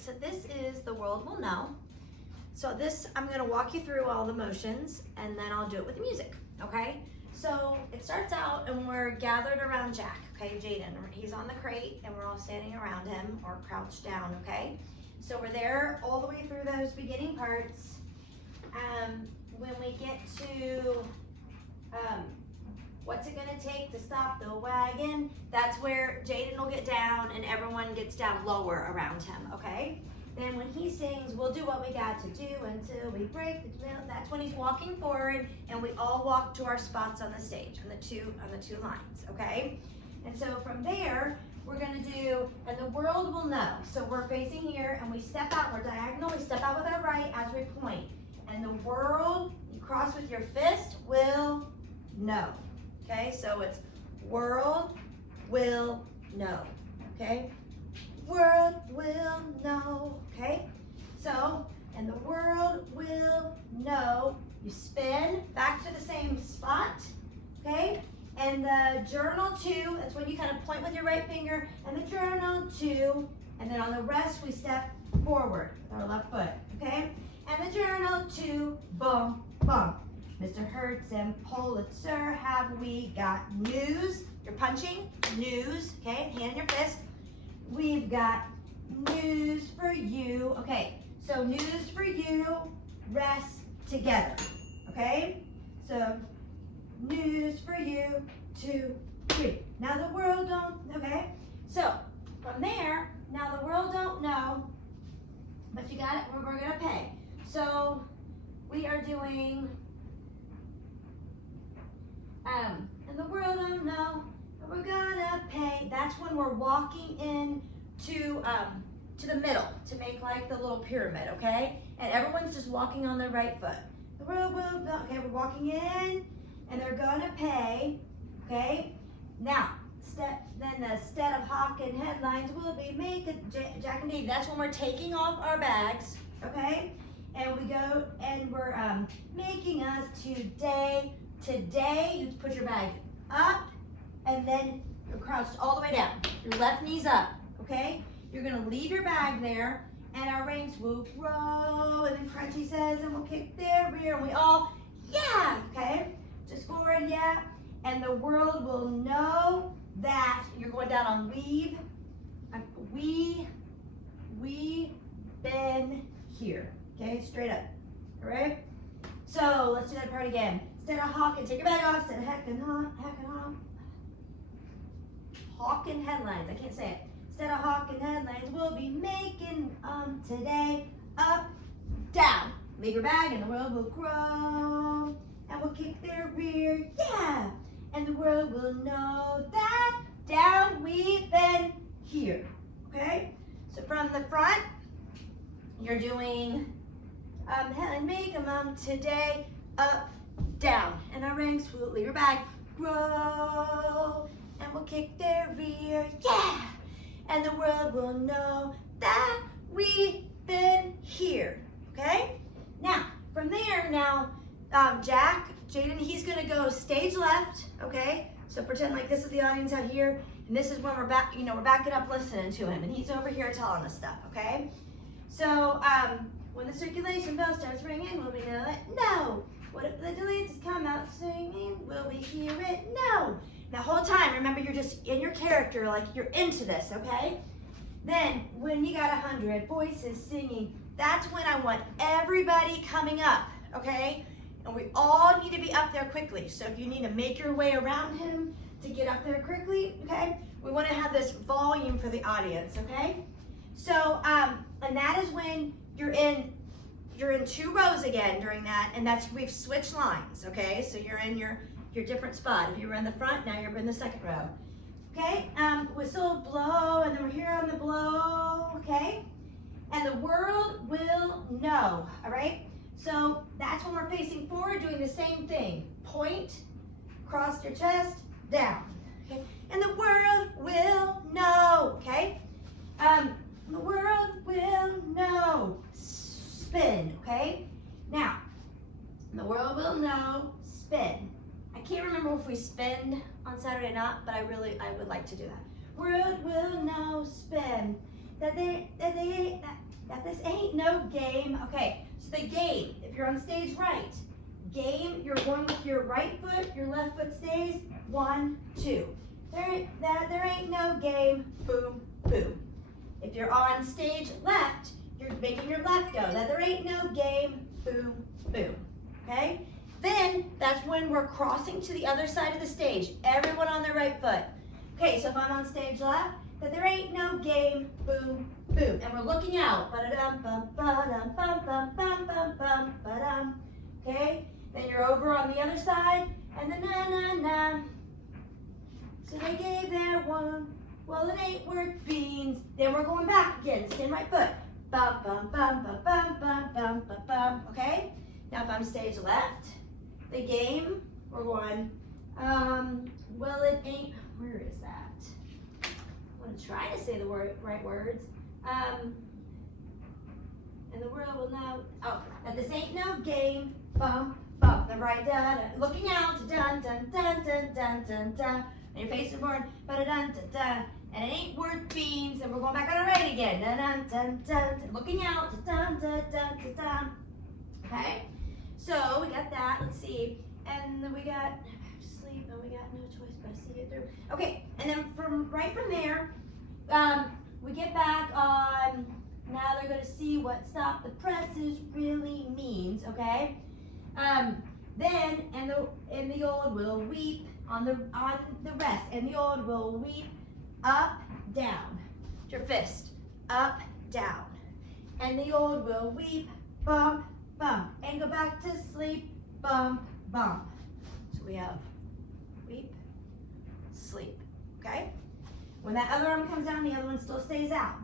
so this is the world will know. So this, I'm gonna walk you through all the motions and then I'll do it with the music, okay? So it starts out and we're gathered around Jack, okay, Jaden. He's on the crate and we're all standing around him or crouched down, okay? So we're there all the way through those beginning parts. When we get to what's it gonna take to stop the wagon, that's where Jaden will get down and everyone gets down lower around him, okay? Then when he sings, we'll do what we got to do until we break the middle. That's when he's walking forward and we all walk to our spots on the stage, on the two lines, okay? And so from there, we're gonna do, and the world will know. So we're facing here and we step out, we're diagonal, we step out with our right as we point. And the world, you cross with your fist, will know. Okay, so it's world will know, okay? World will know, okay? So, and the world will know. You spin back to the same spot, okay? And the journal two, that's when you kind of point with your right finger, and the journal two, and then on the rest we step forward with our left foot, okay? And the journal two, boom, boom. Mr. Hertz and Pulitzer, have we got news? You're punching, news, okay? Hand in your fist. We've got news for you. Okay, so news for you, rest together, okay? So news for you, 2, 3. Now the world don't, okay? So from there, now the world don't know, but you got it, we're gonna pay. So we are doing, and the world don't know, but we're gonna pay. That's when we're walking in to the middle to make like the little pyramid, okay? And everyone's just walking on their right foot. The world will know, okay, we're walking in, and they're gonna pay, okay? Now, then the stead of hawk and headlines will be make a Jack and Dave. That's when we're taking off our bags, okay? And we go and we're making us today. Today, you put your bag up and then you're crouched all the way down. Your left knee's up, okay? You're gonna leave your bag there and our ranks will grow and then Crunchy says and we'll kick their rear and we all, yeah, okay? Just forward, yeah. And the world will know that you're going down on we've, we been here, okay? Straight up, all right? So let's do that part again. Instead of hawking, take your bag off. Instead of hawking headlines. I can't say it. Instead of hawking headlines, we'll be making today up, down. Leave your bag and the world will grow. And we'll kick their rear, yeah. And the world will know that down we've been here. Okay? So from the front, you're doing and make them today up, down. And our ranks will leave your bag, grow, and we'll kick their rear, yeah. And the world will know that we've been here, okay? Now, from there, Jack, Jaden, he's gonna go stage left, okay? So pretend like this is the audience out here, and this is when we're back, we're backing up listening to him, and he's over here telling us stuff, okay? So, when the circulation bell starts ringing, will we know it? No. What if the deletes come out singing? Will we hear it? No. The whole time, remember, you're just in your character, like you're into this, okay? Then, when you got 100 voices singing, that's when I want everybody coming up, okay? And we all need to be up there quickly. So if you need to make your way around him to get up there quickly, okay? We want to have this volume for the audience, okay? So, and that is when you're in 2 rows again during that, and we've switched lines, okay? So you're in your different spot. If you were in the front, now you're in the second row. Okay, whistle, blow, and then we're here on the blow, okay? And the world will know, all right? So that's when we're facing forward, doing the same thing. Point, cross your chest, down, okay? And the world will know, okay? The world will know. Spin, okay? Now, the world will know, spin. I can't remember if we spin on Saturday or not, but I would like to do that. World will know, spin. that this ain't no game. Okay, so the game, if you're on stage right, game, you're going with your right foot, your left foot stays, 1, 2. There ain't no game, boom, boom. If you're on stage left, you're making your left go. That there ain't no game, boom, boom, okay? Then, that's when we're crossing to the other side of the stage. Everyone on their right foot. Okay, so if I'm on stage left, that there ain't no game, boom, boom. And we're looking out. Ba-da-dum, bum, ba-dum, bum, bum, bum, bum, bum, ba-dum. Okay? Then you're over on the other side, and the na-na-na. So they gave their one, well, it ain't worth beans. Then we're going back again, same right foot. Bum, bum, bum, bum, bum, bum, bum, bum, bum. Okay? Now if I'm stage left, the game, we're going, well, it ain't, where is that? I'm going to try to say the right words. And the world will know, oh, that this ain't no game, bum, bum, the right, da, da, looking out, dun, dun, dun, dun, dun, dun, dun, and your face is forward, ba, dun, dun, dun, and it ain't worth beans, and we're going back on our right again, dun, dun, dun, dun, dun, looking out, dun, dun, dun, dun, dun, okay? So we got that, let's see, and then we got sleep, and we got no choice but to see it through. Okay, and then right from there, we get back on, now they're gonna see what stop the presses really means, okay? Then, and the old will weep on the rest, and the old will weep up, down, your fist, up, down, and the old will weep, bump, bump, and go back to sleep, bump, bump. So we have weep, sleep, okay? When that other arm comes down, the other one still stays out.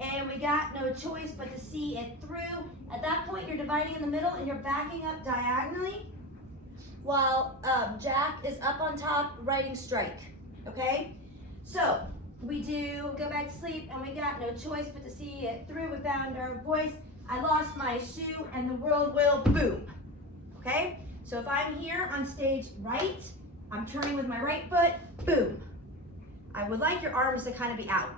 And we got no choice but to see it through. At that point, you're dividing in the middle and you're backing up diagonally while Jack is up on top writing strike, okay? So we do go back to sleep and we got no choice but to see it through. We found our voice. I lost my shoe and the world will boom, okay? So if I'm here on stage right, I'm turning with my right foot, boom. I would like your arms to kind of be out.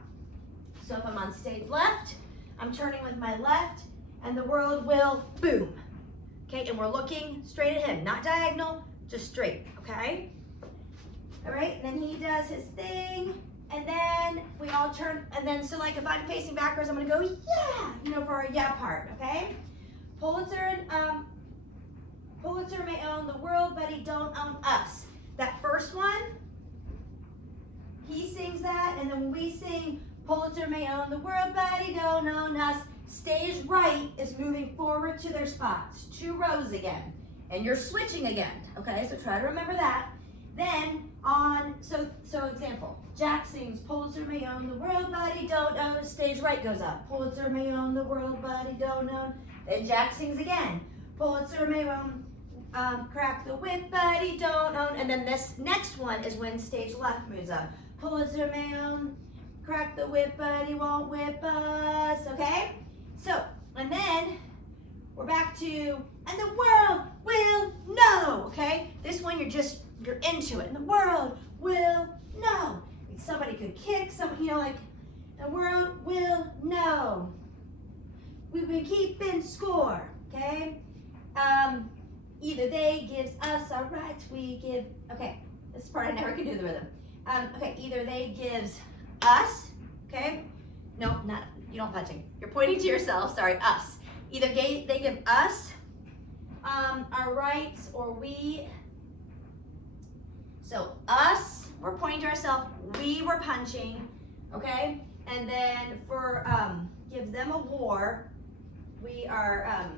So if I'm on stage left, I'm turning with my left, and the world will boom. Okay, and we're looking straight at him, not diagonal, just straight, okay? All right, and then he does his thing, and then we all turn, and then so like if I'm facing backwards, I'm gonna go, yeah, you know, for our yeah part, okay? Pulitzer may own the world, but he don't own us. That first one, he sings that, and then when we sing, Pulitzer may own the world, but he don't own us. Stage right is moving forward to their spots, 2 rows again. And you're switching again, okay? So try to remember that. Then so example, Jack sings, Pulitzer may own the world, but he don't own. Stage right goes up. Pulitzer may own the world, but he don't own. Then Jack sings again. Pulitzer may own, crack the whip, but he don't own. And then this next one is when stage left moves up. Pulitzer may own, crack the whip, but he won't whip us, okay? So, and then we're back to, and the world will know, okay? This one you're into it, and the world will know. Somebody could kick, you know, like, the world will know. We've been keeping score, okay? Either they gives us our rights, we give, okay, this part I never could do the rhythm. Okay, either they gives us, okay? No, not, you don't touching. You're pointing to yourself, sorry, us. Either they give us our rights or we, so us, we're pointing to ourselves, we were punching, okay? And then for gives them a war, we are,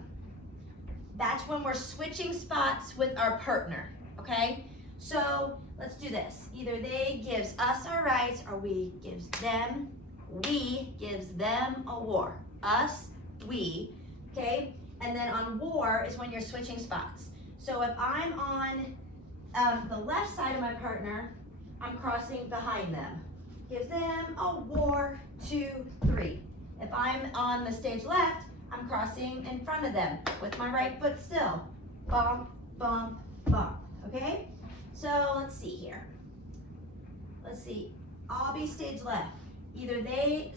that's when we're switching spots with our partner, okay? So let's do this. Either they gives us our rights or we gives them a war. Us, we, okay? And then on war is when you're switching spots. So if I'm on the left side of my partner, I'm crossing behind them. Gives them a war, 2, 3. If I'm on the stage left, I'm crossing in front of them with my right foot still. Bump, bump, bump, okay? So let's see here. Let's see, I'll be stage left. Either they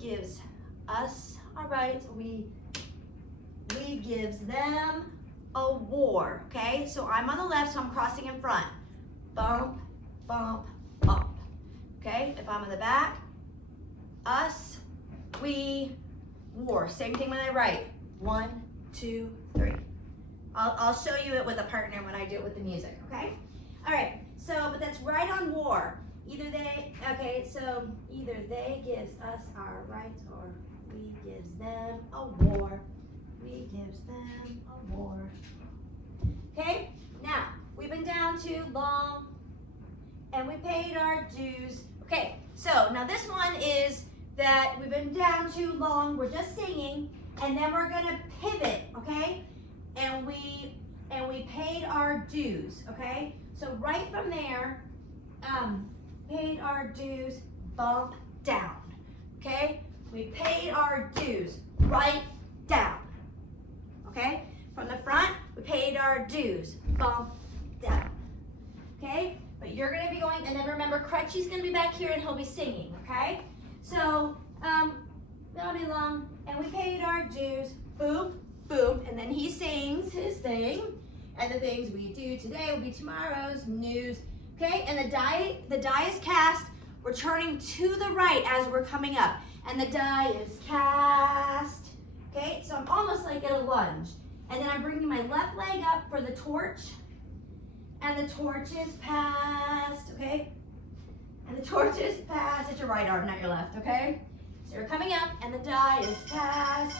gives us our rights, we gives them a war, okay? So I'm on the left, so I'm crossing in front. Bump, bump, bump, okay? If I'm in the back, us, we, war. Same thing when I write. 1, 2, 3. I'll show you it with a partner when I do it with the music, okay? All right, so, but that's right on war. Either they gives us our rights or we gives them a war. We gives them a war. Okay, now, we've been down too long and we paid our dues. Okay, so now this one is that we've been down too long, we're just singing, and then we're gonna pivot, okay? And we paid our dues, okay? So right from there, paid our dues, bump down, okay? We paid our dues, right down, okay? From the front, we paid our dues, bump down, okay? But you're gonna be going, and then remember, Crutchy's gonna be back here and he'll be singing, okay? So, that'll be long, and we paid our dues, boom, boom, and then he sings his thing, and the things we do today will be tomorrow's news, okay? And the die is cast. We're turning to the right as we're coming up, and the die is cast, okay? So I'm almost like at a lunge, and then I'm bringing my left leg up for the torch, and the torch is passed, okay? And the torch is passed. It's your right arm, not your left, okay? So you're coming up, and the die is passed.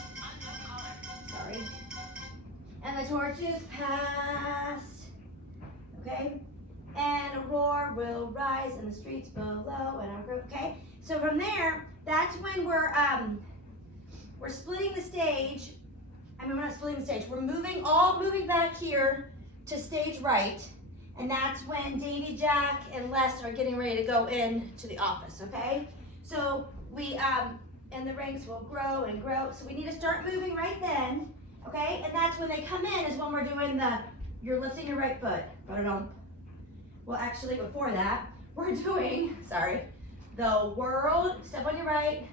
Sorry. And the torch is passed, okay? And a roar will rise in the streets below, and our group, okay? So from there, that's when we're splitting the stage. I mean, we're not splitting the stage. We're moving back here to stage right, and that's when Davy, Jack, and Les are getting ready to go in to the office, okay? So and the ranks will grow and grow. So we need to start moving right then, okay? And that's when they come in is when we're doing you're lifting your right foot. Ba-da-dum. Well, actually, before that, we're doing, the world, step on your right.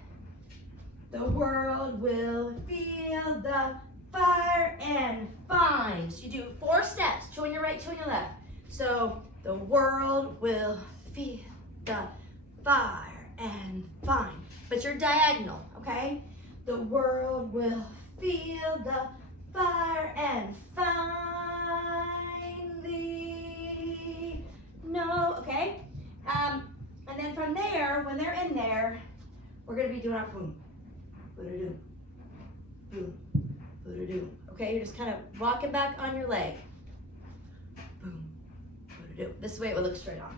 The world will feel the fire and find. So you do 4 steps, 2 on your right, 2 on your left. So the world will feel the fire and find. But you're diagonal, okay? The world will feel the fire and finally know, okay? And then from there, when they're in there, we're gonna be doing our boom, boo-da-doo, boom, boo-da-doo. Okay, you're just kind of rocking back on your leg. Boom, boo-da-doo. This is the way it would look straight on,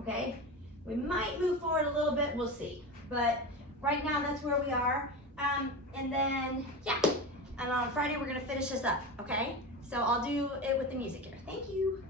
okay? We might move forward a little bit, we'll see. But right now, that's where we are. And then, yeah. And on Friday, we're gonna finish this up, okay? So I'll do it with the music here. Thank you.